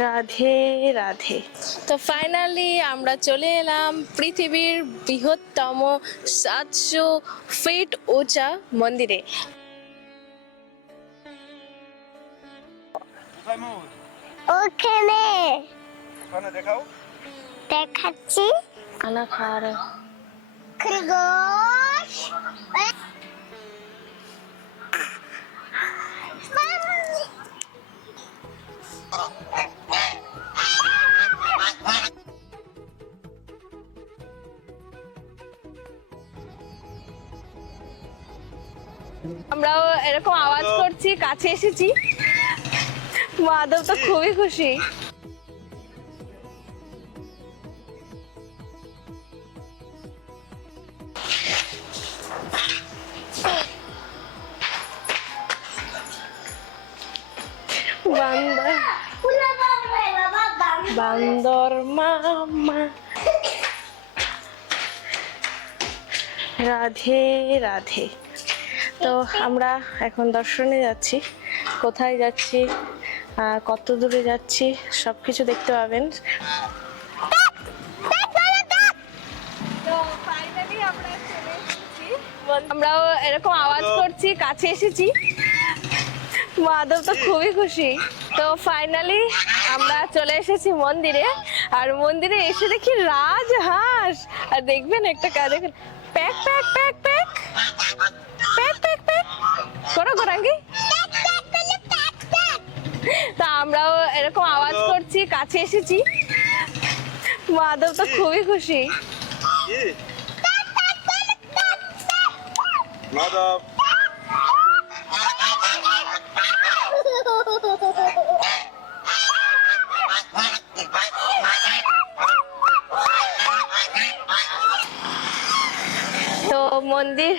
রাধে রাধে। তো ফাইনালি আমরা চলে এলাম পৃথিবীর বৃহত্তম 700 ফিট উঁচা মন্দিরে। ওখানে ওখানে দেখাও। দেখাচ্ছি। খানা খা রে। খরগোশ আমরাও এরকম আওয়াজ করছি, কাছে এসেছি। মাধব তো খুবই খুশি। বান্দর বান্দর মামা। রাধে রাধে। তো আমরা এখন দর্শনে যাচ্ছি। কোথায় যাচ্ছি, কত দূরে যাচ্ছি, সবকিছু দেখতে পাবেন। আমরাও এরকম আওয়াজ করছি, কাছে এসেছি। মাধব তো খুবই খুশি। তো ফাইনালি আমরা চলে এসেছি মন্দিরে। আর মন্দিরে এসে দেখি রাজহাঁস। আর দেখবেন একটা কাজ, দেখেন, pack pack pack pack pack pack pack করো গোরাঙ্গি। তা আমরাও এরকম আওয়াজ করছি, কাছে এসেছি। মাধব তো খুবই খুশি। মাধব তো মন্দির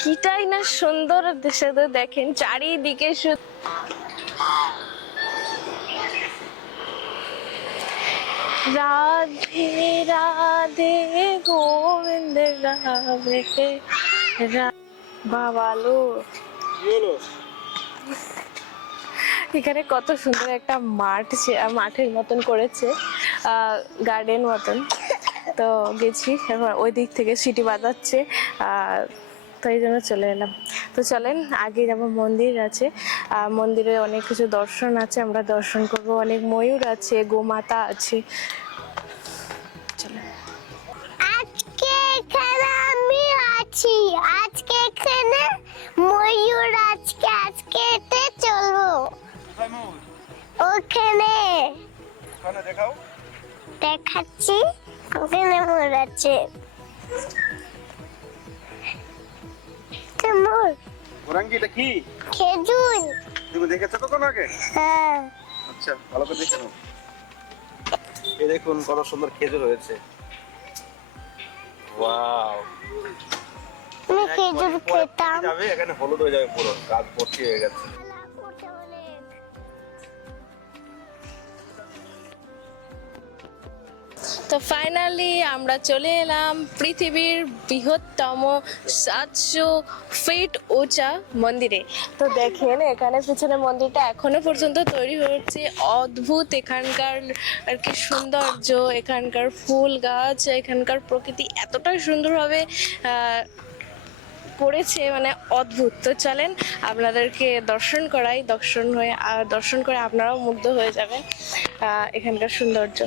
কিটাই না সুন্দর দেশে, দেখেন চারিদিকে রাধে রাধে গোবিন্দ রাধে। বাবালো, এখানে কত সুন্দর একটা মাঠের মতন করেছে, গার্ডেন মতন। তো গেছি, এখন ওই দিক থেকে সিটি বাজাচ্ছে, তো এই জন্য চলে এলাম। তো চলেন আগে যাবো, মন্দির আছে, মন্দিরে অনেক কিছু দর্শন আছে, আমরা দর্শন করব। অনেক ময়ূর আছে, গোমাতা আছে। চলেন। আজকে এখানে আমি আছি, আজকে এখানে ময়ূর, আজকে চলবো। ওখানে ওখানে দেখাও। দেখাচ্ছি। ওখানে ময়ূর আছে। গোরাঙ্গি, এটা কি? খেজুর। তুমি দেখেছো কখনো আগে? হ্যাঁ। আচ্ছা, ভালো করে দেখো। এই দেখুন কত সুন্দর খেজুর হয়েছে। ওয়াও, আমি খেজুর খেতাম। যাবে এখানে হলুদ হয়ে যাবে, পুরো গাছ ভর্তি হয়ে গেছে। তো ফাইনালি আমরা চলে এলাম পৃথিবীর বৃহত্তম 700 ফিট উঁচা মন্দিরে। তো দেখেন এখানে পিছনে মন্দিরটা এখনো পর্যন্ত তৈরি হচ্ছে। অদ্ভুত এখানকার আর কি সৌন্দর্য, এখানকার ফুল গাছ, এখানকার প্রকৃতি এতটাই সুন্দরভাবে পড়েছে, মানে অদ্ভুত। তো চলেন আপনাদেরকে দর্শন করাই, দর্শন করে আপনারাও মুগ্ধ হয়ে যাবেন এখানকার সৌন্দর্য।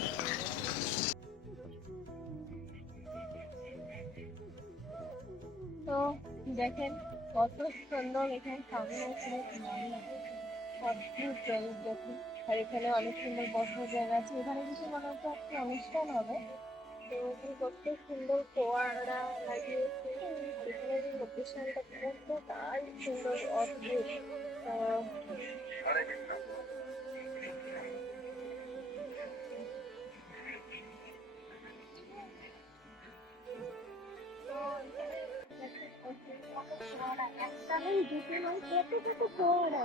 তো দেখেন কত সুন্দর এখানে সামনে অদ্ভুত দেখুন। আর এখানে অনেক সুন্দর বসার জায়গা আছে। এখানে কিছু মনে হচ্ছে একটা অনুষ্ঠান হবে। তো এখানে কত সুন্দর ফোয়ারা লাগিয়েছে। এখানে যে লোকেশনটা কতটাই সুন্দর, অদ্ভুত। একটা নয়, দুটো নয়, কত কত ফোয়ারা।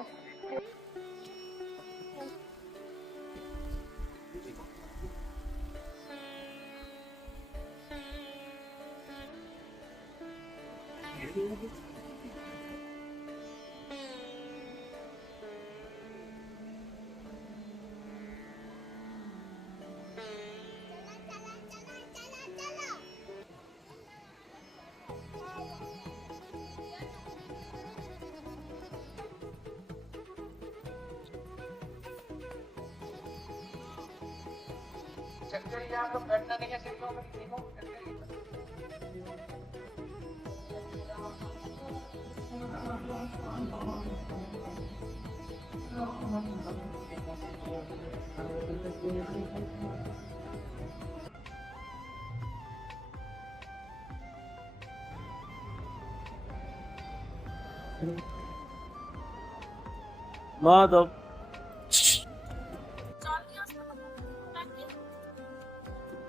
মাধব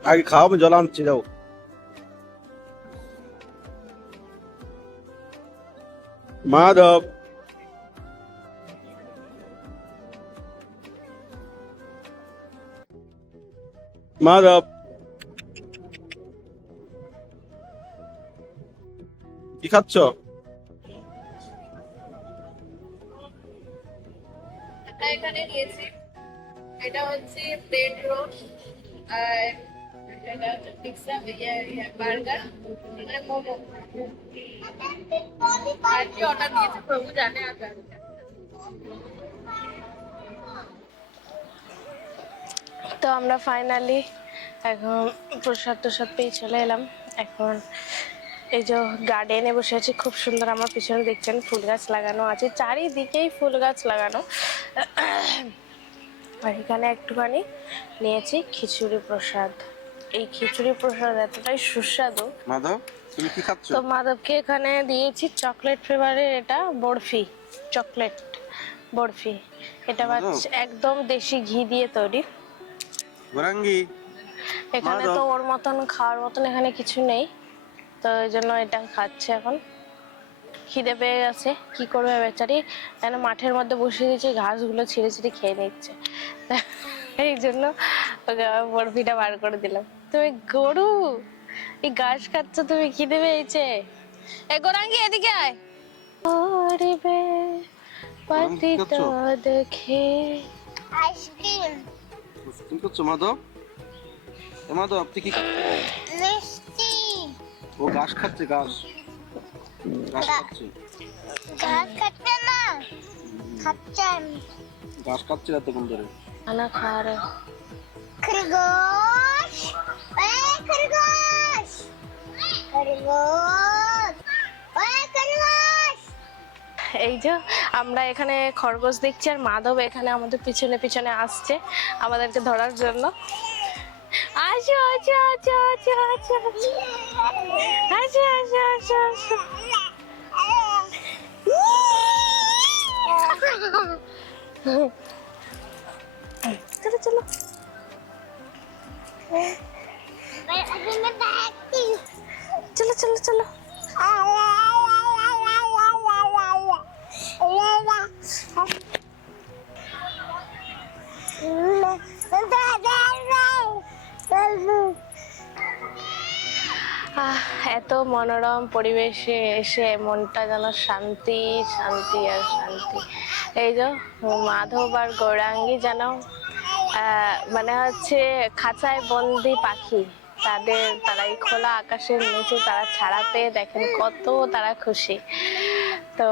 আগে খাও, আমি জল আনছি, যাও। মাধব মাধব কি খাচ্ছ? এখানে নিয়েছি, এটা হচ্ছে ব্রেড রোল, আর এটা হচ্ছে পিৎজা, বার্গার, মানে মোমো। আর কি অর্ডার দিয়েছে প্রভু জানে। আর তো আমরা ফাইনালি এখন প্রসাদ টসাদ পেয়ে চলে এলাম। এখন এই যে গার্ডেনে বসে আছি, খুব সুন্দর। আমার পিছনে দেখছেন ফুল গাছ লাগানো আছে, চারিদিকেই ফুল গাছ লাগানো। আর এখানে একটুখানি নিয়েছি খিচুড়ি প্রসাদ। এই খিচুড়ি প্রসাদ এতটাই সুস্বাদু। মাধব তুমি কি খাচ্ছ? তো মাধবকে এখানে দিয়েছি চকলেট ফ্লেভারের এটা বরফি, চকলেট বরফি। এটা একদম দেশি ঘি দিয়ে তৈরি। গোরাঙ্গি এখানে তো ওর মতন খাওয়ার মতন এখানে কিছু নেই, তো এই জন্য এটা খাচ্ছে। এখন খিদে পেয়ে গেছে, কি করবে বেচারি, কেন মাঠের মধ্যে বসে দিয়েছে, ঘাসগুলো ছিঁড়ে ছিঁড়ে খেয়ে নিচ্ছে। এই জন্য ওকে বরফিটা বার করে দিলাম। তুমি গরু, এই ঘাস খাচ্ছ, তুমি খিদে পেয়েছে। এ গোরাঙ্গি এদিকে আয়। পরিবে পতিত দেখে আইসক্রিম তুমি করছো মাধব? মাধব আপনি কি খাচ্ছ? মিষ্টি ও ঘাস খাচ্ছে, ঘাস খাচ্ছে। ঘাস খাচ্ছে না, খাচ্ছেন ঘাস খাচ্ছে এতক্ষণ ধরে। খানা খা রে খরগোশ। এই খরগোশ, খরগোশ, ওই খরগোশ। এই যে আমরা এখানে খরগোশ দেখছি, আর মাধব এখানে আমাদের পিছনে পিছনে আসছে আমাদেরকে ধরার জন্য। আসো আসো আসো আসো আসো আসো আসো আসো আসো। চলো চলো। চলো চলো চলো। এত মনোরম পরিবেশে এসে মনটা যেন শান্তি শান্তি আর শান্তি। এই যে মাধব আর গৌরাঙ্গী যেন মানে হচ্ছে খাঁচায় বন্দি পাখি। তারা এই খোলা আকাশের নিচে তারা ছাড়া পেয়ে দেখেন কত তারা খুশি। তো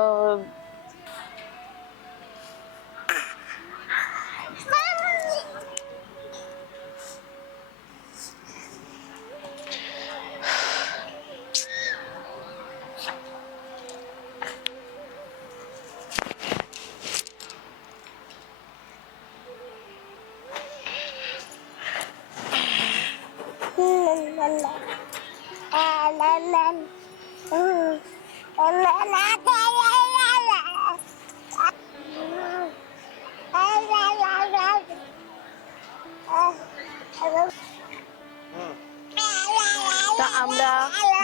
আমরা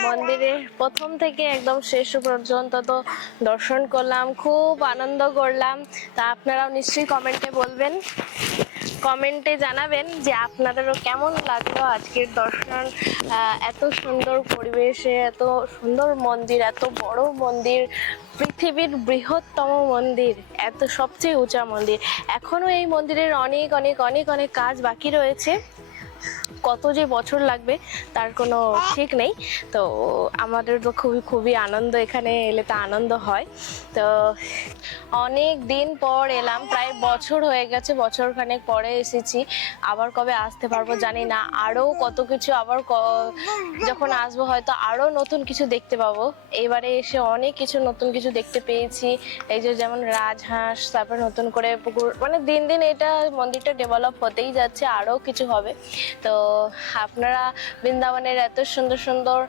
মন্দিরের প্রথম থেকে একদম শেষ পর্যন্ত তো দর্শন করলাম, খুব আনন্দ করলাম। তা আপনারাও নিশ্চয়ই কমেন্টে বলবেন, কমেন্টে জানাবেন যে আপনাদেরও কেমন লাগলো আজকের দর্শন। এত সুন্দর পরিবেশে, এত সুন্দর মন্দির, এত বড় মন্দির, পৃথিবীর বৃহত্তম মন্দির, এত সবচেয়ে উঁচা মন্দির। এখনো এই মন্দিরের অনেক অনেক অনেক অনেক কাজ বাকি রয়েছে। কত যে বছর লাগবে তার কোনো ঠিক নেই। তো আমাদের তো খুবই খুবই আনন্দ, এখানে এলে তো আনন্দ হয়। তো অনেক দিন পর এলাম, প্রায় বছর হয়ে গেছে, বছর খানেক পরে এসেছি। আবার কবে আসতে পারবো জানি না, আরও কত কিছু আবার যখন আসবো হয়তো আরও নতুন কিছু দেখতে পাবো। এবারে এসে অনেক কিছু নতুন কিছু দেখতে পেয়েছি। এই যে যেমন রাজহাঁস, তারপর নতুন করে পুকুর, মানে দিন দিন এটা মন্দিরটা ডেভেলপ হতেই যাচ্ছে, আরও কিছু হবে। তো আপনারা বৃন্দাবনের এত সুন্দর সুন্দর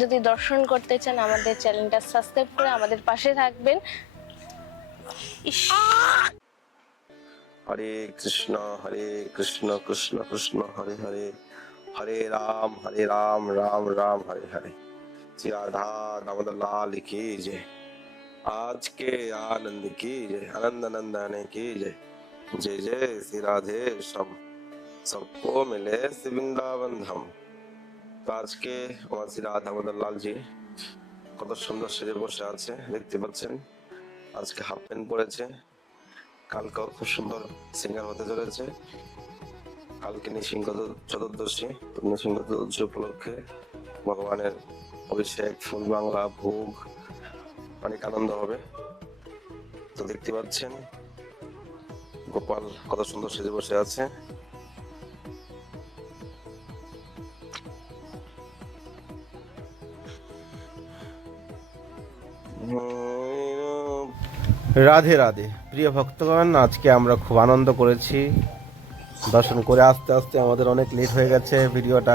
যদি দর্শন করতে চান, আমাদের চ্যানেলটা সাবস্ক্রাইব করে আমাদের পাশে থাকবেন। হরে কৃষ্ণ কৃষ্ণ কৃষ্ণ হরে হরে, হরে রাম রাম রাম হরে হরে। श्री राधा दामोदर लाल की जय। आज के आनंद की जय, आनंद नंदन की जय। जय जय श्री राधे श्याम, सबको मिले श्री वृंदावन धाम। তো আজকে আমার শ্রী রাধা দামোদর লাল জি কত সুন্দর সেজে বসে আছে দেখতে পাচ্ছেন। আজকে হাফ প্যান্ট পরেছে, কালকেও খুব সুন্দর সিঙ্গার হতে চলেছে। কালকে নৃসিংহ চতুর্দশী, নৃসিংহ চতুর্দশী উপলক্ষে ভগবানের অভিষেক, ফুল বাংলা ভোগ, অনেক আনন্দ হবে। তো দেখতে পাচ্ছেন গোপাল কত সুন্দর সেজে বসে আছে। রাধে রাধে প্রিয় ভক্তগণ, আজকে আমরা খুব আনন্দ করেছি। দর্শন করে আস্তে আস্তে আমাদের অনেক লেট হয়ে গেছে। ভিডিওটা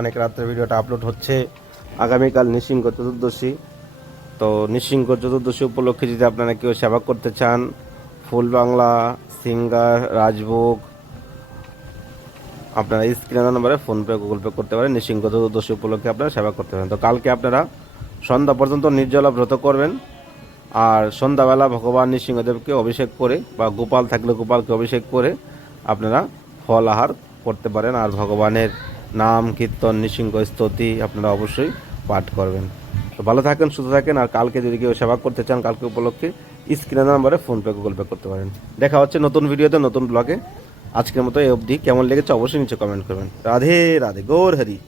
অনেক রাত্রে ভিডিওটা আপলোড হচ্ছে। আগামীকাল নৃসিংহ চতুর্দশী। তো নৃসিংহ চতুর্দশী উপলক্ষে যদি আপনারা কেউ সেবা করতে চান, ফুল বাংলা, সিঙ্গার, রাজভোগ, আপনারা স্ক্রিনের নাম্বারে ফোনপে গুগল পে করতে পারেন। নৃসিংহ চতুর্দশী উপলক্ষে আপনারা সেবা করতে পারেন। তো কালকে আপনারা সন্ধ্যা পর্যন্ত নির্জলা ব্রত করবেন, আর সন্ধ্যাবেলা ভগবান নৃসিংহদেবকে অভিষেক করে, বা গোপাল থাকলে গোপালকে অভিষেক করে আপনারা ফল আহার করতে পারেন। আর ভগবানের নাম কীর্তন, নৃসিংহ স্তুতি আপনারা অবশ্যই পাঠ করবেন। তো ভালো থাকেন, সুস্থ থাকেন। আর কালকে যদি কেউ সেবা করতে চান, কালকে উপলক্ষে স্ক্রিনের নাম্বারে ফোনপে গুগল পে করতে পারেন। দেখা হচ্ছে নতুন ভিডিওতে, নতুন ব্লগে। আজকের মতো এই অবধি। কেমন লেগেছে অবশ্যই নিচে কমেন্ট করবেন। রাধে রাধে, গৌর হরি।